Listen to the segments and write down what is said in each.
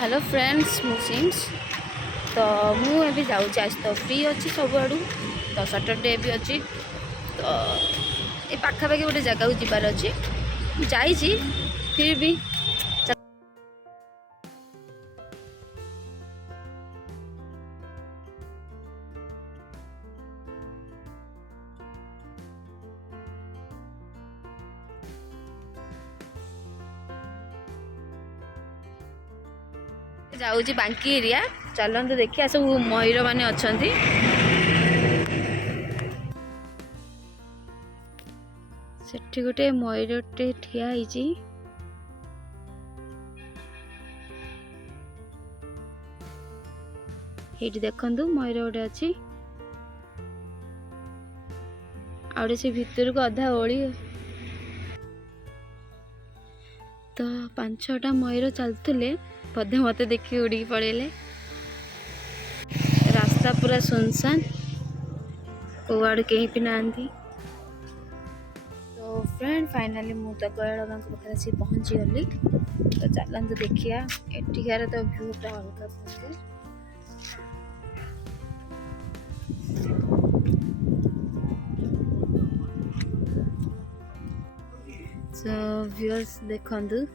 Hello friends मुसिम्स तो मुझे जाऊँ आज तो फ्री अच्छी सब आड़ू तो सैटरडे भी अच्छी तो ये पाखापाखि गोटे जगह को जबार अच्छी जाइए फिर भी जाऊँ बांकी एरिया चलते देखिए सब मयूर मैंने अच्छा सेठी गोटे मयूरटे ठिया होइछि एठी देखंतु मयूर गोटे अच्छी आउटे से भितर को अधा ओली तो 5-6टा मयूर चलते बधे मत देखी उड़ी पड़े रास्ता पूरा सुनसान कौड़ कहीं भी ना तो फ्रेंड फाइनली मु तो गयाड़ पाखे आसी पहुँची गली तो चलते देखिया एठिकार तो भ्यूटा अलग प्रकार सो व्यूअर्स देखंतु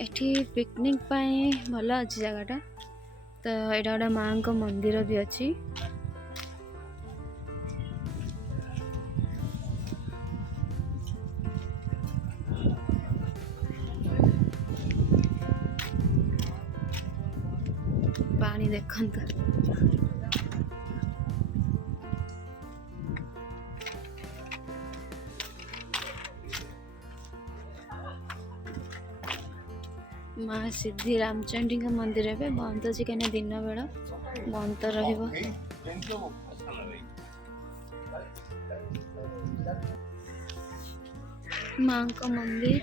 एठी पिकनिक पाए भल अच्छी जगहटा तो यहाँ गोटे माँ को मंदिर भी अच्छी पानी देखंतु माँ सिद्धि रामचंडी का मंदिर है बंद अच्छी कहीं दिन बेला बंद तो रहिबो माँ का मंदिर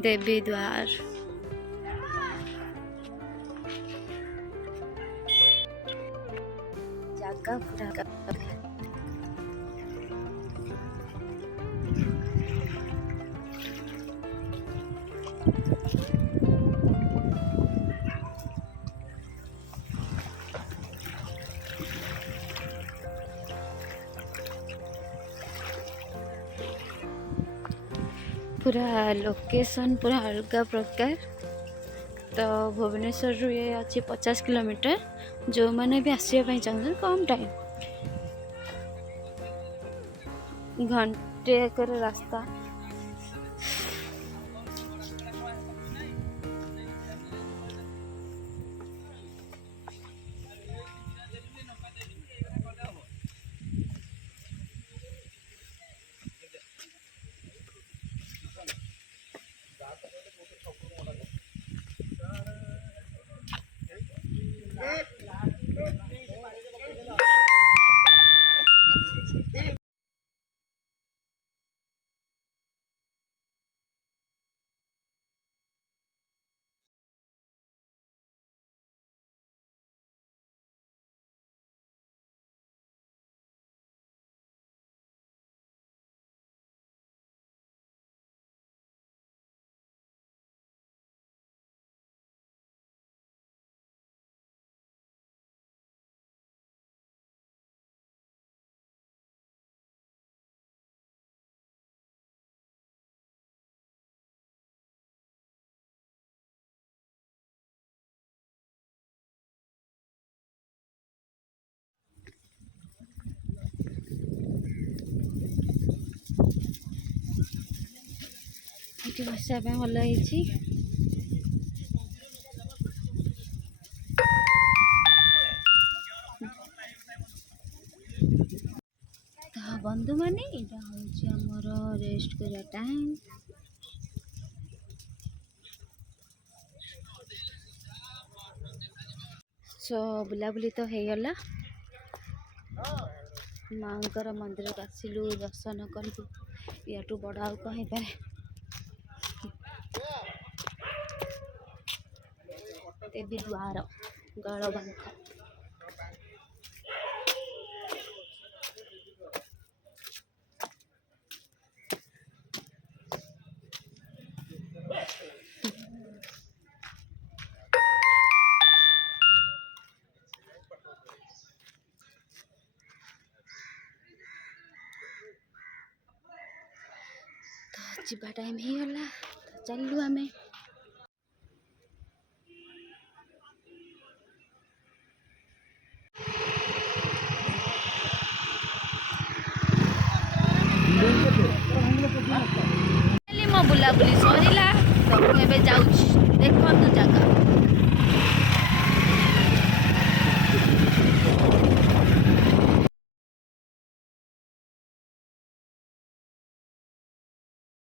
देवी द्वार जगह पूरा पूरा लोकेशन पूरा अलग प्रकार तो भुवनेश्वर रु ये अच्छी 50 किलोमीटर जो मैंने भी आसपा चाहते कम टाइम घंटे कर रास्ता ये बसा भल बंधु माने यहाँ हूँ रेस्ट कर टाइम सो बुलाबुली तो हो गला माँ मंदिर को आसिलु दर्शन कलु या बड़ आउ कहीं पारे देवी द्वार ଗଳବାଙ୍କ। ତ ଯିବା ଟାଇମ୍ ହେଇଗଲା, ତ ଚାଲିଲୁ ଆମେ। ମୋ ବୁଲାବୁଲି ସରିଲା, ତ ମୁଁ ଏବେ ଯାଉଛି। ଦେଖନ୍ତୁ ଜାଗା